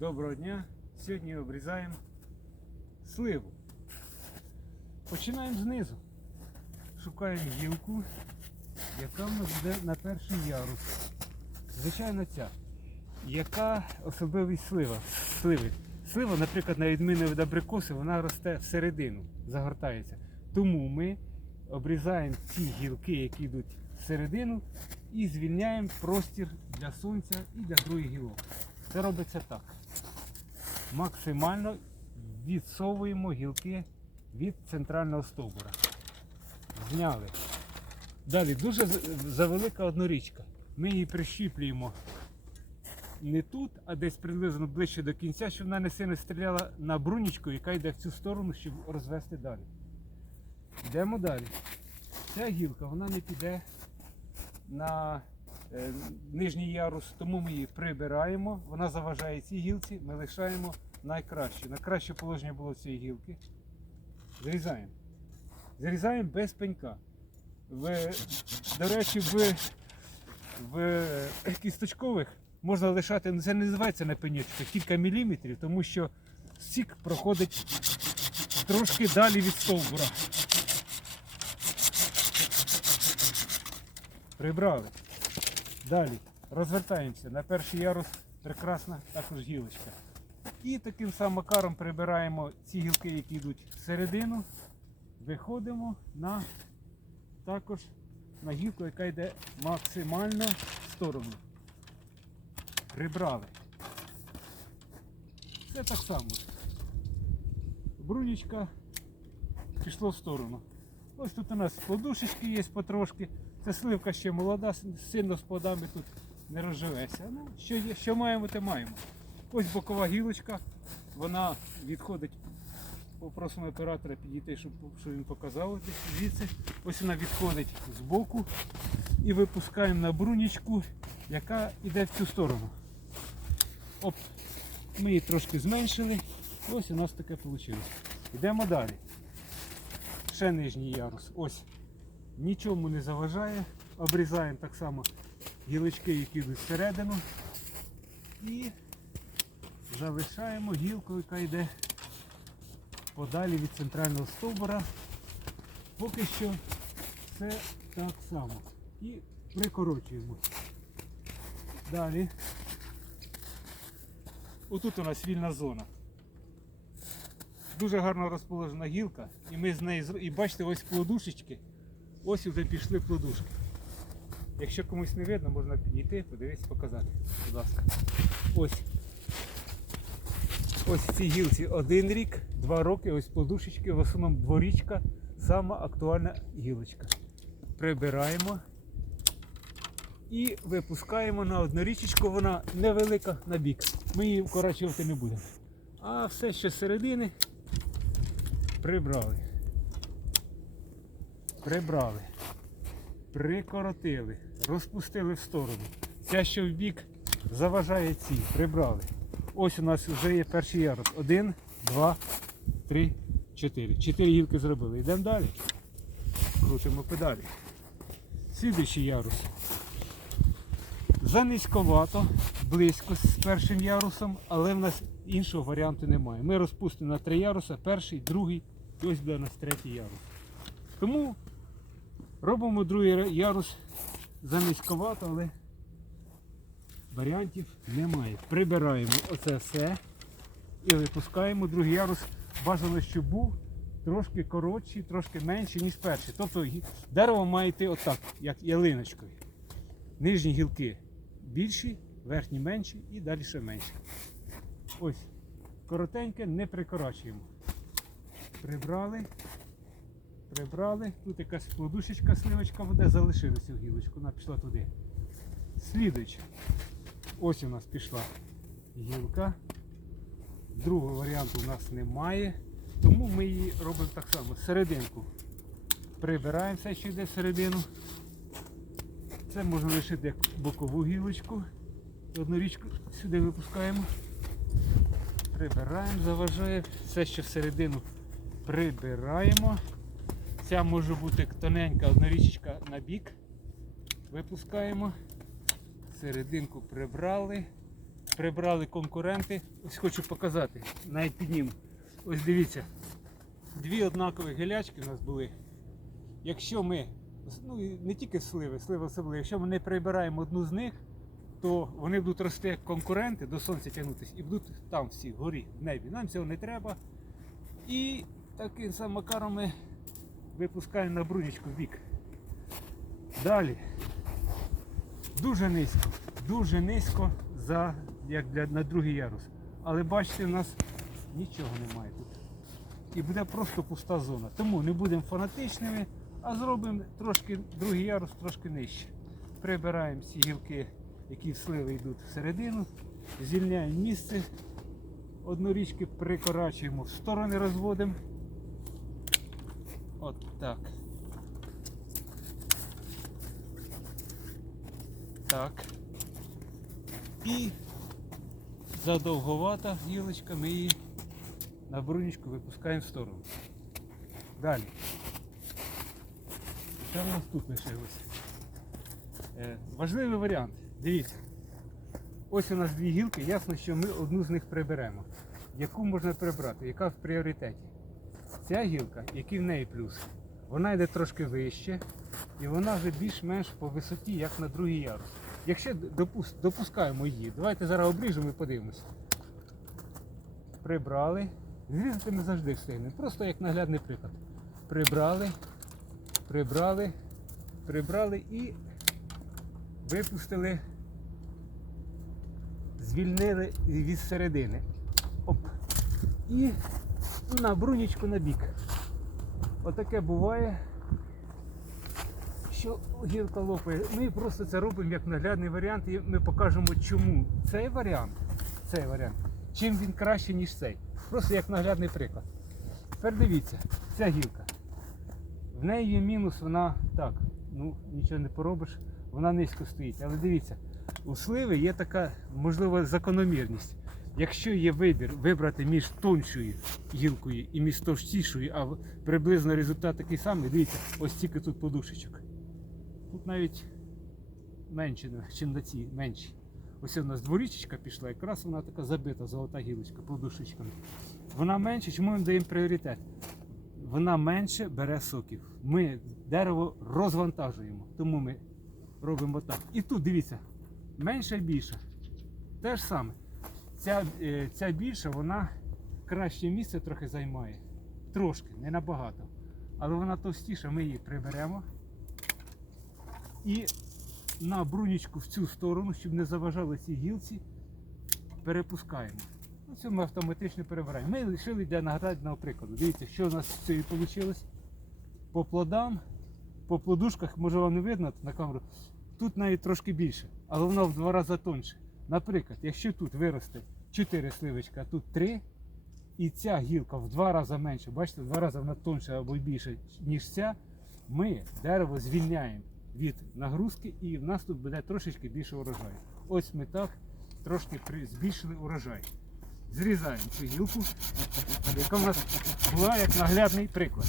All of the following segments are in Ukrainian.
Доброго дня! Сьогодні обрізаємо сливу. Починаємо знизу. Шукаємо гілку, яка в нас буде на перший ярус. Звичайно, ця. Яка особливість слива? сливи? Слива, наприклад, на відміну від абрикоси, вона росте всередину, загортається. Тому ми обрізаємо ці гілки, які йдуть всередину, і звільняємо простір для сонця і для других гілок. Це робиться так. Максимально відсовуємо гілки від центрального стовбура. Зняли. Далі дуже завелика однорічка. Ми її прищіплюємо не тут, а десь приблизно ближче до кінця, щоб вона не сильно стріляла на брунічку, яка йде в цю сторону, щоб розвести далі. Йдемо далі. Ця гілка вона не піде на е, нижній ярус, тому ми її прибираємо. Вона заважає цій гілці, ми лишаємо найкраще. Найкраще положення було цієї гілки. Зрізаємо. Зрізаємо без пенька. В, до речі, в, в е, кісточкових можна лишати, це не називається на пеньочку, кілька міліметрів, тому що сік проходить трошки далі від стовбура. Прибрали. Далі розвертаємося. На перший ярус прекрасна також гілочка. І таким самим макаром прибираємо ці гілки, які йдуть всередину. Виходимо на також на гілку, яка йде максимально в сторону. Прибрали. Це так само. Брунічка пішло в сторону. Ось тут у нас подушечки є потрошки. Це сливка ще молода, сильно з плодами тут не розживеться. Ну, що, що маємо, те маємо. Ось бокова гілочка, вона відходить. Попросимо оператора підійти, щоб, щоб він показав звідси. Ось вона відходить з боку і випускаємо на брунічку, яка йде в цю сторону. Оп, ми її трошки зменшили. Ось у нас таке вийшло. Йдемо далі. Ще нижній ярус. Ось нічому не заважає. Обрізаємо так само гілочки, які йдуть всередину. І залишаємо гілку, яка йде подалі від центрального стовбура. Поки що все так само. І прикорочуємо. Далі. Отут у нас вільна зона. Дуже гарно розположена гілка, і ми з неї і бачите, ось плодушечки. Ось вже пішли плодушки. Якщо комусь не видно, можна підійти, подивитися, показати. Будь ласка. Ось. Ось в цій гілці один рік, два роки, ось плодушечки, в основному дворічка, сама актуальна гілочка. Прибираємо і випускаємо на однорічечку, вона невелика на бік. Ми її вкорачувати не будемо. А все, що з середини, прибрали. Прибрали. Прикоротили. Розпустили в сторону. Ця, що в бік, заважає ці. Прибрали. Ось у нас вже є перший ярус. Один, два, три, чотири. Чотири гілки зробили. Йдемо далі. Крутимо педалі. Слідуючий ярус. Занизьковато, близько з першим ярусом, але в нас іншого варіанту немає. Ми розпустимо на три яруса, перший, другий, і ось буде у нас третій ярус. Тому робимо другий ярус занизьковато, але варіантів немає. Прибираємо оце все і випускаємо другий ярус. Бажано, щоб був трошки коротший, трошки менший, ніж перший. Тобто дерево має йти отак, як ялиночкою. Нижні гілки більші, верхні менші і далі ще менші. Ось. Коротеньке не прикорачуємо. Прибрали. Прибрали. Тут якась плодушечка, сливочка буде, залишили цю гілочку, вона пішла туди. Слідуюча. Ось у нас пішла гілка. Другого варіанту у нас немає. Тому ми її робимо так само. Серединку прибираємо все, що йде всередину. Це можна лишити як бокову гілочку. Одну річку сюди випускаємо. Прибираємо, заважає. Все, що всередину прибираємо. Ця може бути тоненька однорічечка на бік. Випускаємо. Серединку прибрали. прибрали конкуренти. Ось хочу показати. Навіть підніму. Ось дивіться. Дві однакові гілячки у нас були. Якщо ми, ну не тільки сливи, сливи особливо, якщо ми не прибираємо одну з них, то вони будуть рости як конкуренти, до сонця тягнутися і будуть там всі вгорі, в небі. Нам цього не треба. І таким самим макаром ми випускаємо на брунічку в бік. Далі. Дуже низько, дуже низько за, як для, на другий ярус. Але бачите, у нас нічого немає тут. І буде просто пуста зона. Тому не будемо фанатичними, а зробимо трошки другий ярус трошки нижче. Прибираємо всі гілки, які в сливи йдуть всередину, звільняємо місце, однорічки прикорачуємо, в сторони розводимо. От так. Так. І задовговата гілочка, ми її на брунічку випускаємо в сторону. Далі. Що в нас тут лишилось? Е, важливий варіант. Дивіться. Ось у нас дві гілки, ясно, що ми одну з них приберемо. Яку можна прибрати? Яка в пріоритеті? Ця гілка, який в неї плюс? Вона йде трошки вище і вона вже більш-менш по висоті, як на другий ярус. Якщо допус- допускаємо її, давайте зараз обріжемо і подивимося. Прибрали. Зрізати не завжди встигне. Просто як наглядний приклад. Прибрали, прибрали, прибрали і випустили, звільнили від середини. Оп. І на брунічку на бік. Отаке буває, що гілка лопає. Ми просто це робимо як наглядний варіант і ми покажемо, чому цей варіант, цей варіант, чим він краще, ніж цей. Просто як наглядний приклад. Тепер дивіться, ця гілка. В неї є мінус, вона так, ну нічого не поробиш, вона низько стоїть. Але дивіться, у сливи є така, можливо, закономірність. Якщо є вибір вибрати між тоншою гілкою і між товстішою, а приблизно результат такий самий, дивіться, ось тільки тут подушечок. Тут навіть менше, ніж на цій менші. Ось у нас дворічечка пішла, якраз вона така забита, золота гілочка, подушечками. Вона менше, чому ми даємо пріоритет? Вона менше бере соків. Ми дерево розвантажуємо, тому ми робимо так. І тут дивіться, менше і більше. Те ж саме. Ця, е, ця більша, вона краще місце трохи займає. Трошки, не набагато. Але вона товстіша, ми її приберемо. І на брунічку в цю сторону, щоб не заважали ці гілці, перепускаємо. Ну, ми автоматично перебираємо. Ми лишили для нагадного прикладу. Дивіться, що у нас з цією вийшло. По плодам, по плодушках, може вам не видно на камеру, тут навіть трошки більше, але воно в два рази тоньше. Наприклад, якщо тут виросте 4 сливочки, а тут 3, і ця гілка в два рази менше, бачите, в два рази вона тоньша або більше, ніж ця, ми дерево звільняємо від нагрузки і в нас тут буде трошечки більше урожаю. Ось ми так трошки збільшили урожай. Зрізаємо цю гілку, яка в нас була як наглядний приклад.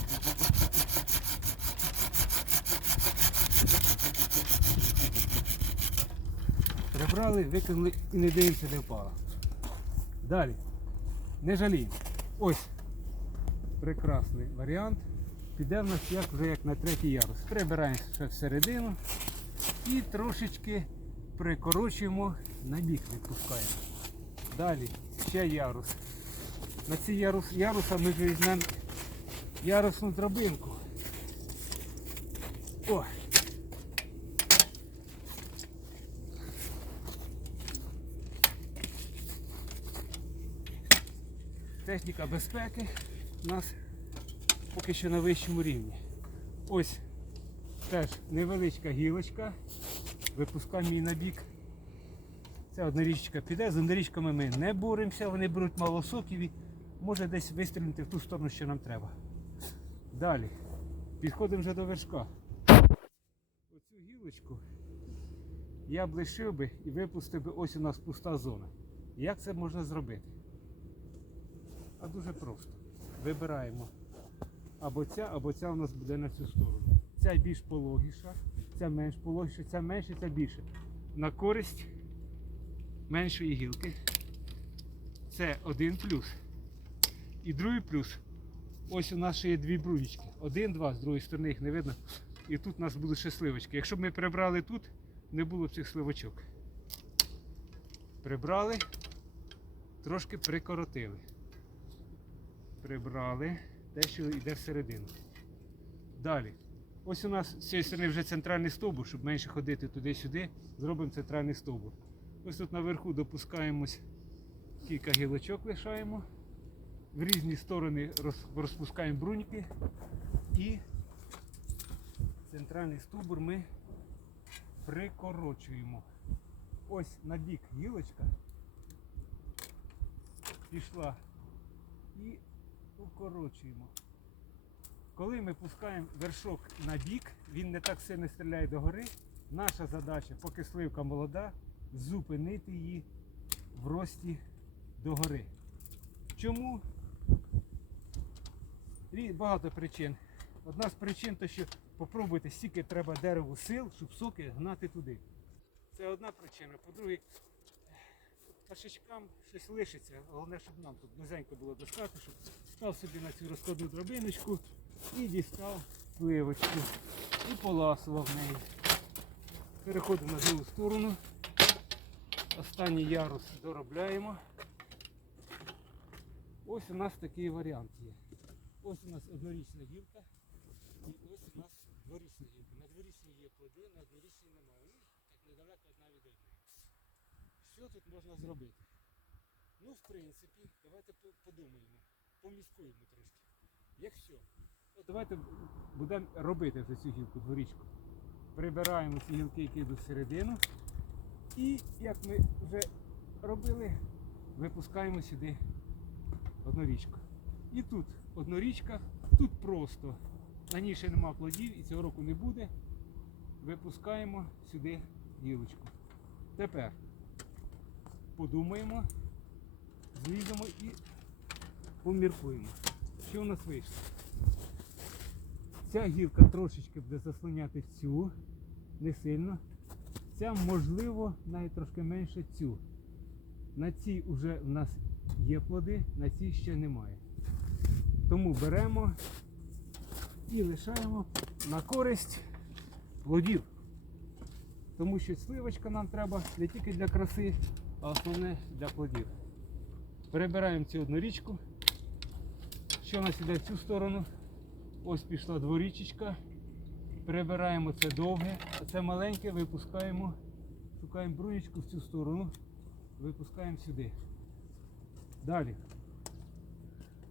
Прибрали, викинули і не дивимося, де впала. Далі. Не жаліємо. Ось прекрасний варіант. Піде в нас як вже як на третій ярус. Прибираємо ще всередину і трошечки прикорочуємо, на бік відпускаємо. Далі ще ярус. На ці ярус, яруса ми візьмемо ярусну драбинку. О! Техніка безпеки у нас поки що на вищому рівні. Ось теж невеличка гілочка. Випускаємо її на бік. Ця однорічка піде, з однорічками ми не боремося, вони беруть мало соків і може десь вистрілити в ту сторону, що нам треба. Далі. Підходимо вже до вершка. Оцю гілочку я б лишив би і випустив би ось у нас пуста зона. Як це можна зробити? А дуже просто. Вибираємо або ця, або ця у нас буде на цю сторону. Ця більш пологіша, ця менш пологіша, ця менше, ця більше. На користь меншої гілки. Це один плюс. І другий плюс. Ось у нас ще є дві брунічки. Один, два, з другої сторони їх не видно. І тут у нас будуть ще сливочки. Якщо б ми прибрали тут, не було б цих сливочок. Прибрали, трошки прикоротили. Прибрали, те, що йде всередину. Далі. Ось у нас з цієї сторони вже центральний стовбур, щоб менше ходити туди-сюди, зробимо центральний стовбур. Ось тут наверху допускаємось, кілька гілочок лишаємо. В різні сторони розпускаємо бруньки і центральний стовбур ми прикорочуємо. Ось на бік гілочка пішла і укорочуємо. Коли ми пускаємо вершок на бік, він не так сильно стріляє догори. Наша задача, поки сливка молода, зупинити її в рості догори. Чому? Багато причин. Одна з причин, то що попробуйте, стільки треба дереву сил, щоб соки гнати туди. Це одна причина. По-друге, пашечкам щось лишиться. Головне, щоб нам тут близенько було достати, щоб став собі на цю розкладну драбиночку і дістав сливочку. І поласував неї. Переходимо на другу сторону. Останній ярус доробляємо. Ось у нас такий варіант є. Ось у нас однорічна гілка. І ось у нас дворічна гілка. На дворічній є плоди, на однорічній немає. Вони так недалеко одна від одної. Що тут можна зробити? Ну, в принципі, давайте подумаємо, поміскуємо трошки. Якщо, от давайте будемо робити цю гілку дворічку. Прибираємо ці гілки, які йдуть всередину. І як ми вже робили, випускаємо сюди однорічку. І тут однорічка, тут просто. На ній ще нема плодів і цього року не буде. Випускаємо сюди гілочку. Тепер подумаємо, зліземо і поміркуємо. Що у нас вийшло? Ця гілка трошечки буде заслоняти цю, не сильно. Ця, можливо, навіть трошки менше цю. На цій вже в нас є плоди, на цій ще немає. Тому беремо і лишаємо на користь плодів. Тому що сливочка нам треба не тільки для краси, а основне для плодів. Перебираємо цю одну річку. Що у нас іде в цю сторону? Ось пішла дворічечка. Перебираємо це довге, а це маленьке випускаємо, шукаємо брунечку в цю сторону, випускаємо сюди. Далі.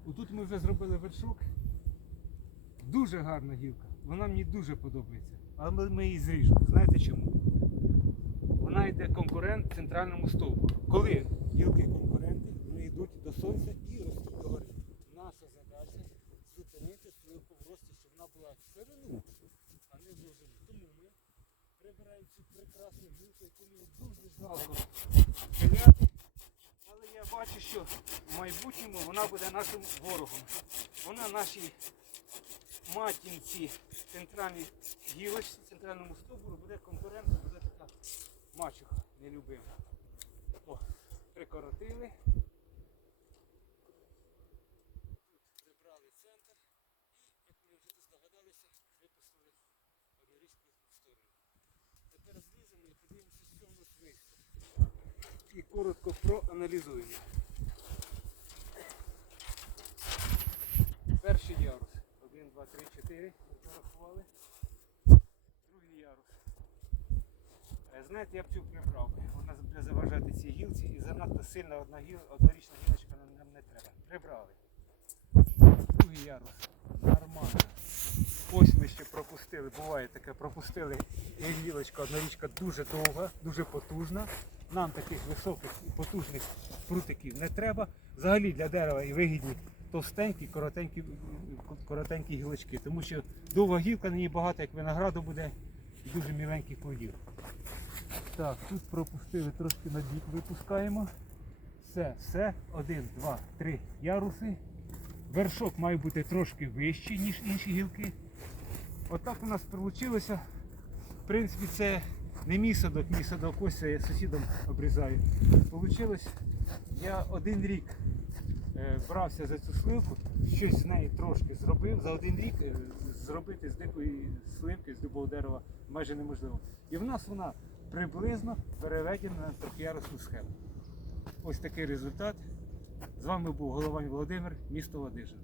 Отут ми вже зробили вершок. Дуже гарна гілка. Вона мені дуже подобається. Але ми її зріжемо. Знаєте чому? Вона йде конкурент центральному стовбу. Коли гілки конкуренти, вони йдуть до сонця і ростуть догори. Наша задача зупинити сливку в рості, щоб вона була всередину, а не в довжину. Тому ми прибираємо цю прекрасну гілку, яку мені дуже жалко пиляти. Але я бачу, що в майбутньому вона буде нашим ворогом. Вона нашій матінці центральній гілочці, центральному стовбуру буде конкурентом, буде така мачуха нелюбима. О, прикоротили. Прибрали центр і, як ми вже здогадалися, випустили однорічку в сторону. Тепер зліземо і подивимося, що в нас вийшло. І коротко проаналізуємо. Перший ярус. 1, 2, 3, 4. Порахували. Другий ярус. Е, Знаєте, я б цю прибрав. Вона буде заважати цій гілці і занадто сильна одна гіл, однорічна гілочка нам, не треба. Прибрали. Другий ярус. Нормально. Ось ми ще пропустили, буває таке, пропустили гілочка, однорічка дуже довга, дуже потужна. Нам таких високих і потужних прутиків не треба. Взагалі для дерева і вигідні товстенькі, коротенькі, коротенькі гілочки. Тому що довга гілка на ній багато, як винограду буде, і дуже міленьких плодів. Так, тут пропустили трошки на бік, випускаємо. Все, все. Один, два, три яруси. Вершок має бути трошки вищий, ніж інші гілки. Отак у нас вийшло. В принципі, це Не мій садок, мій садок, ось я сусідом обрізаю. Получилось, я один рік е, брався за цю сливку, щось з неї трошки зробив. За один рік е, зробити з дикої сливки, з любого дерева майже неможливо. І в нас вона приблизно переведена на трохіярусну схему. Ось такий результат. З вами був Головань Володимир, місто Ладижин.